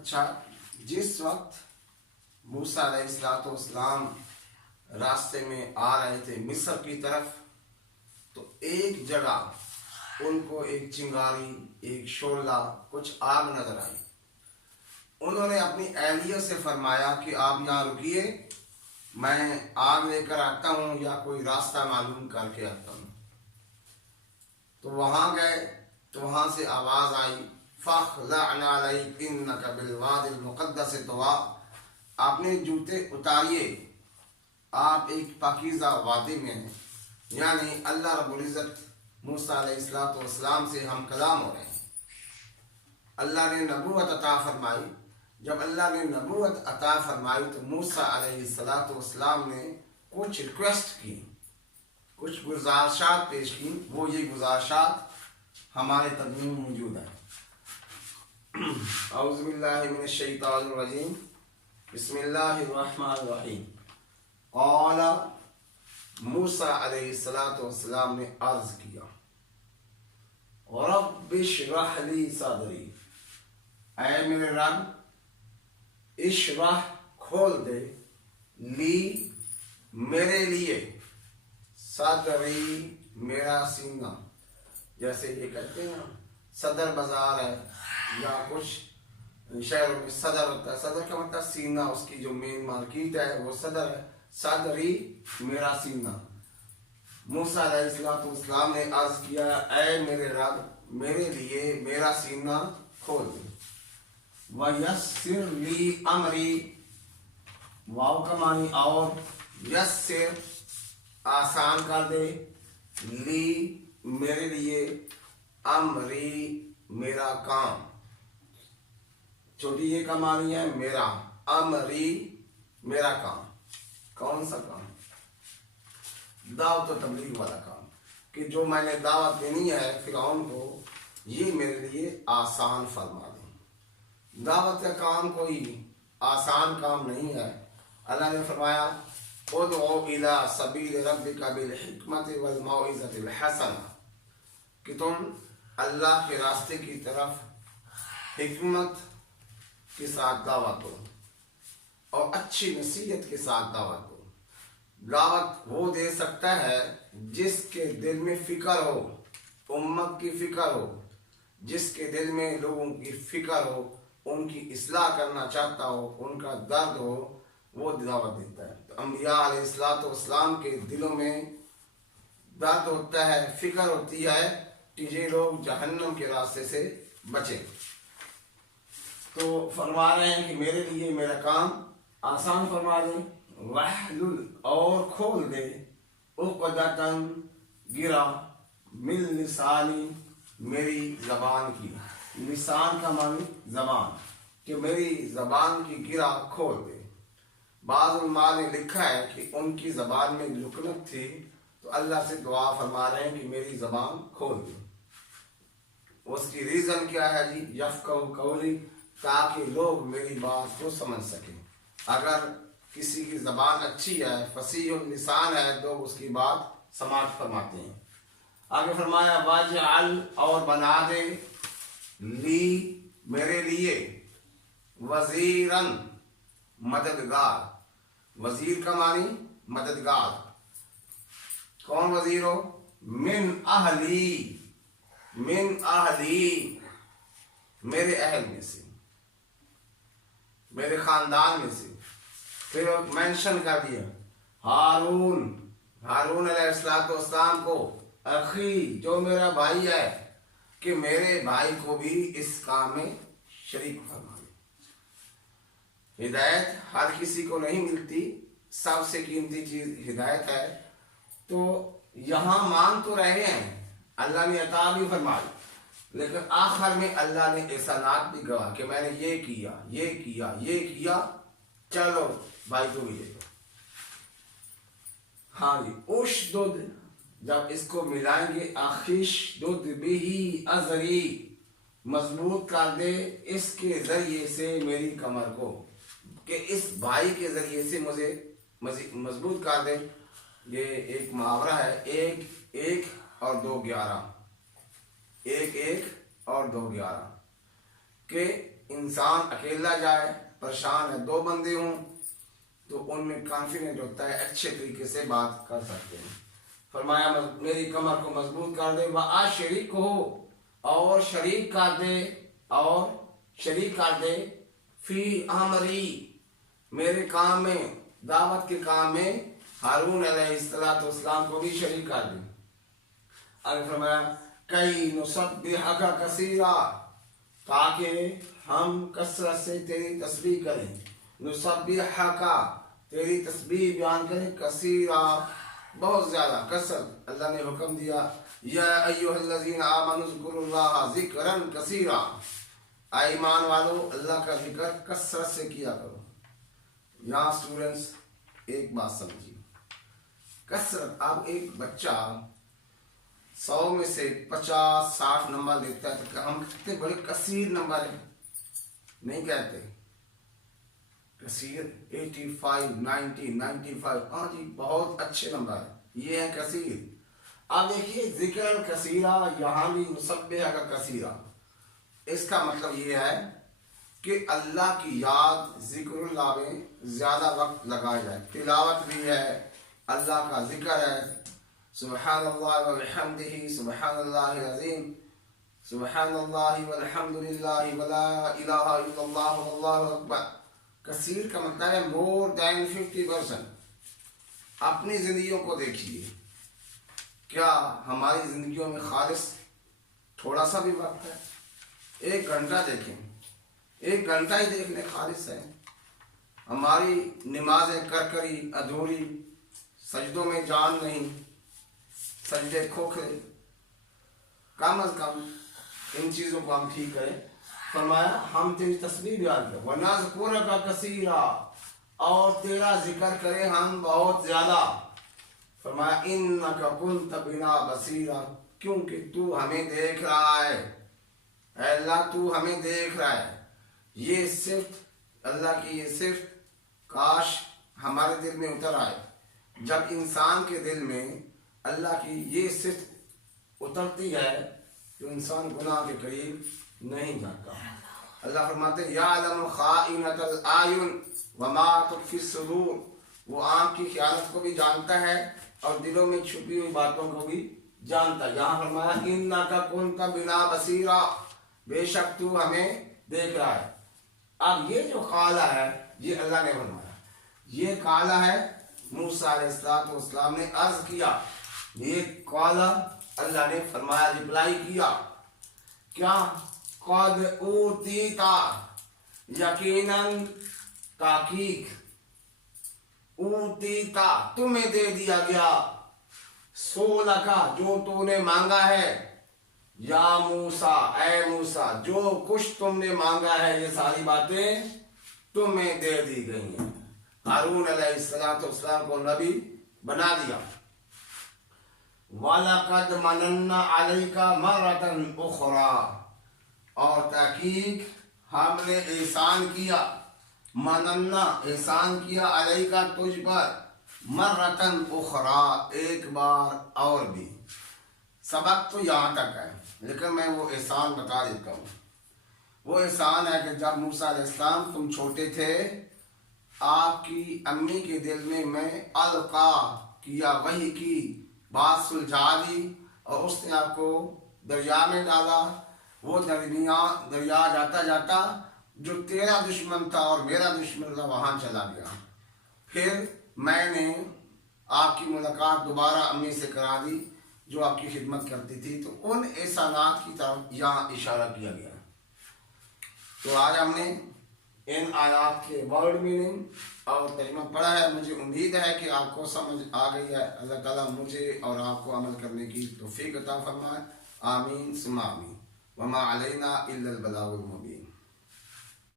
اچھا، جس وقت موسیٰ علیہ السلام راستے میں آ رہے تھے مصر کی طرف، تو ایک جگہ ان کو ایک چنگاری، ایک شعلہ، کچھ آگ نظر آئی۔ انہوں نے اپنی اہلیہ سے فرمایا کہ آپ یہاں رکیے، میں آگ لے کر آتا ہوں یا کوئی راستہ معلوم کر کے آتا ہوں۔ تو وہاں گئے تو وہاں سے آواز آئی، فَاخْلَعْنَ عَلَيْكَ إِنَّكَ بِالْوَادِ الْمُقَدَّسِ طُوًى، اپنے جوتے اتاریے، آپ ایک پاکیزہ وادی میں ہیں۔ یعنی اللہ رب العزت موسیٰ علیہ السلام سے ہم کلام ہو رہے ہیں۔ اللہ نے نبوت عطا فرمائی۔ جب اللہ نے نبوت عطا فرمائی تو موسیٰ علیہ السلام نے کچھ ریکویسٹ کی، کچھ گزارشات پیش کی۔ وہ یہ گزارشات ہمارے تدوین میں موجود ہے۔ اعوذ باللہ من الشیطان الرجیم، بسم اللہ الرحمن الرحیم۔ قال، موسیٰ علیہ السلام نے عرض کیا، رب اشرح لی صدری، اے میرے رب اشرح کھول دے، لی میرے لیے، صدری میرا سینہ۔ جیسے یہ کہتے ہیں صدر بازار ہے یا کچھ شہروں میں صدر ہوتا ہے، صدر کا مطلب سینہ، اس کی جو مین مارکیٹ ہے وہ صدر ہے۔ صدری میرا سینہ۔ موسیٰ علیہ السلام نے عرض کیا، اے میرے رب میرے لیے میرا سینہ کھول دے۔ وَيَسِّرْ لِي أَمْرِي، واو کا معنی اور، یسر آسان کر دے، لی میرے لیے، امری میرا کام، چھوٹی یہ کا معنی ہے میرا، امری میرا کام۔ کون سا کام؟ دعوت و تبلیغ والا کام، کہ جو میں نے دعوت دینی ہے فرعون کو، یہ میرے لیے آسان فرما دیں۔ دعوت کا کام کوئی آسان کام نہیں ہے۔ اللہ نے فرمایا، ادعو الی سبیل ربک بالحکمت والموعظۃ الحسنہ، کہ تم اللہ کے راستے کی طرف حکمت کے ساتھ دعوت دو اور اچھی نصیحت کے ساتھ دعوت دو۔ دعوت وہ دے سکتا ہے جس کے دل میں فکر ہو، امت کی فکر ہو، جس کے دل میں لوگوں کی فکر ہو، ان کی اصلاح کرنا چاہتا ہو، ان کا درد ہو، وہ دعوت دیتا ہے۔ تو انبیاء علیہ السلام کے دلوں میں درد ہوتا ہے، فکر ہوتی ہے کہ یہ لوگ جہنم کے راستے سے بچیں۔ تو فرما رہے ہیں کہ میرے لیے میرا کام آسان فرما دیں، وحلل اور کھول دے، عقدۃ گرا، من لسانی میری زبان کی، لسان کا معنی زبان، کہ میری زبان کی گرا کھول دے۔ بعض علماء نے لکھا ہے کہ ان کی زبان میں لکنت تھی، تو اللہ سے دعا فرما رہے ہیں کہ میری زبان کھول دے۔ اس کی ریزن کیا ہے جی؟ یفقہوا قولی، تاکہ لوگ میری بات کو سمجھ سکیں۔ اگر کسی کی زبان اچھی ہے، فصیح اللسان ہے، تو اس کی بات سماعت فرماتے ہیں۔ آگے فرمایا، واجعل اور بنا دے، لی میرے لیے، وزیرن مددگار۔ وزیر کا معنی مددگار۔ کون وزیر ہو؟ من اہلی، من اہلی میرے اہل میں سے، میرے خاندان میں سے۔ پھر مینشن کر دیا ہارون، ہارون علیہ السلام کو، اخی جو میرا بھائی ہے، کہ میرے بھائی کو بھی اس کام میں شریک فرما دے۔ ہدایت ہر کسی کو نہیں ملتی، سب سے قیمتی چیز ہدایت ہے۔ تو یہاں مان تو رہے ہیں، اللہ نے عطا بھی فرمائی، لیکن آخر میں اللہ نے احسانات بھی گواہ کہ میں نے یہ کیا، یہ کیا، یہ کیا، چلو بھائی کو بھی دے دو۔ ہاں جی، اشدد، جب اس کو ملائیں گے، اخشدد بہ ازری، مضبوط کر دے اس کے ذریعے سے میری کمر کو، کہ اس بھائی کے ذریعے سے مجھے مضبوط کر دے۔ یہ ایک محاورہ ہے، ایک ایک اور دو 11، ایک ایک اور دو 11، کہ انسان اکیلا جائے پریشان ہے 2 بندے ہوں تو ان میں کانفیڈنٹ ہوتا ہے اچھے طریقے سے بات کر سکتے ہیں. فرمایا میری کمر کو مضبوط کر دے شریک ہو اور شریک کر دے فی امری میرے کام میں دعوت کے کام میں ہارون علیہ السلام کو بھی شریک کر دے. آگے فرمایا کئی نسبحک کثیرا تاکہ ہم کثرت سے تیری تسبیح کریں. نسبحک تیری تسبیح بیان کریں کثیرا بہت زیادہ کثرت. اللہ نے حکم دیا یا ایھا الذین آمنوا اذکروا اللہ ذکرا کثیرا اے ایمان والو اللہ کا ذکر کثرت سے کیا کرو. یہاں اسٹوڈنٹس ایک بات سمجھیے کثرت. اب ایک بچہ 100 میں سے 50-60 نمبر لیتا ہے تو ہم کہتے بڑے کثیر نمبر ہیں. نہیں کہتے کثیر 85 90 95 ہاں جی بہت اچھے نمبر ہیں یہ ہے کثیر. اب دیکھیے ذکر کثیرہ یہاں بھی مسبح کا کثیرہ اس کا مطلب یہ ہے کہ اللہ کی یاد ذکر اللہ میں زیادہ وقت لگایا جائے. تلاوت بھی ہے اللہ کا ذکر ہے سبحان اللہ وبحمدہ سبحان اللہ العظیم سبحان اللہ والحمد للہ ولا الہ الا اللہ واللہ اکبر. کثیر کا مطلب ہے مور دین 50%. اپنی زندگیوں کو دیکھیے کیا ہماری زندگیوں میں خالص تھوڑا سا بھی وقت ہے؟ 1 گھنٹہ دیکھیں 1 گھنٹہ ہی دیکھنے خالص ہے. ہماری نمازیں کری ادھوری سجدوں میں جان نہیں سجدے کھوکھلے. کم از کم ان چیزوں کو ہم ٹھیک کریں. فرمایا ہم تیری تسبیح بیان کریں وَنَذْكُرَكَ كَثِيرًا اور تیرا ذکر کریں ہم بہت زیادہ. فرمایا إِنَّكَ كُنْتَ بِنَا بَصِيرًا کیونکہ تو ہمیں دیکھ رہا ہے. اے اللہ تو ہمیں دیکھ رہا ہے. یہ صرف اللہ کی یہ صرف کاش ہمارے دل میں اتر آئے. جب انسان کے دل میں اللہ کی یہ صرف اترتی ہے تو انسان گناہ کے قریب نہیں جاتا. اللہ فرماتے یعلم خائنۃ الاعین وما تخفی الصدور وہ آنکھ کی خیانت کو بھی جانتا ہے اور دلوں میں چھپی ہوئی باتوں کو بھی جانتا ہے. یہاں فرمایا انک کنت بنا بصیرا بے شک تو ہمیں دیکھ رہا ہے. اب یہ جو قالا ہے یہ اللہ نے فرمایا یہ قالا ہے موسیٰ علیہ السلام نے عرض کیا. یہ قالا اللہ نے فرمایا رپلائی کیا کیا قد اوتیتا یقیناً تحقیق اوتیتا تمہیں دے دیا گیا سولکا جو تو نے مانگا ہے یا موسیٰ اے موسیٰ جو کچھ تم نے مانگا ہے یہ ساری باتیں تمہیں دے دی گئی ہیں. ہارون علیہ السلام کو نبی بنا دیا. وَلَقَدْ مَنَنَّا عَلَيْكَ مَرَّةً أُخْرَى اور تحقیق ہم نے احسان کیا مننا احسان کیا علیکا تجھ پر مرتن اخرى ایک بار اور بھی. سبق تو یہاں تک ہے لیکن میں وہ احسان بتا دیتا ہوں. وہ احسان ہے کہ جب موسیٰ علیہ السلام تم چھوٹے تھے آپ کی امی کے دل میں القا کیا وحی کی بات سلجھا دی اور اس نے آپ کو دریا میں ڈالا. وہ دریا جاتا جاتا جو تیرا دشمن تھا اور میرا دشمن تھا وہاں چلا گیا. پھر میں نے آپ کی ملاقات دوبارہ امی سے کرا دی جو آپ کی خدمت کرتی تھی. تو ان احسانات کی طرف یہاں اشارہ کیا گیا. تو آج ہم نے ان آیات کے ورڈ میننگ اور ترجمہ پڑھا ہے. مجھے امید ہے کہ آپ کو سمجھ آ گئی ہے. اللہ تعالیٰ مجھے اور آپ کو عمل کرنے کی توفیق عطا فرمائے. آمین ثم آمین. وما علینا الا البلاغ المبین.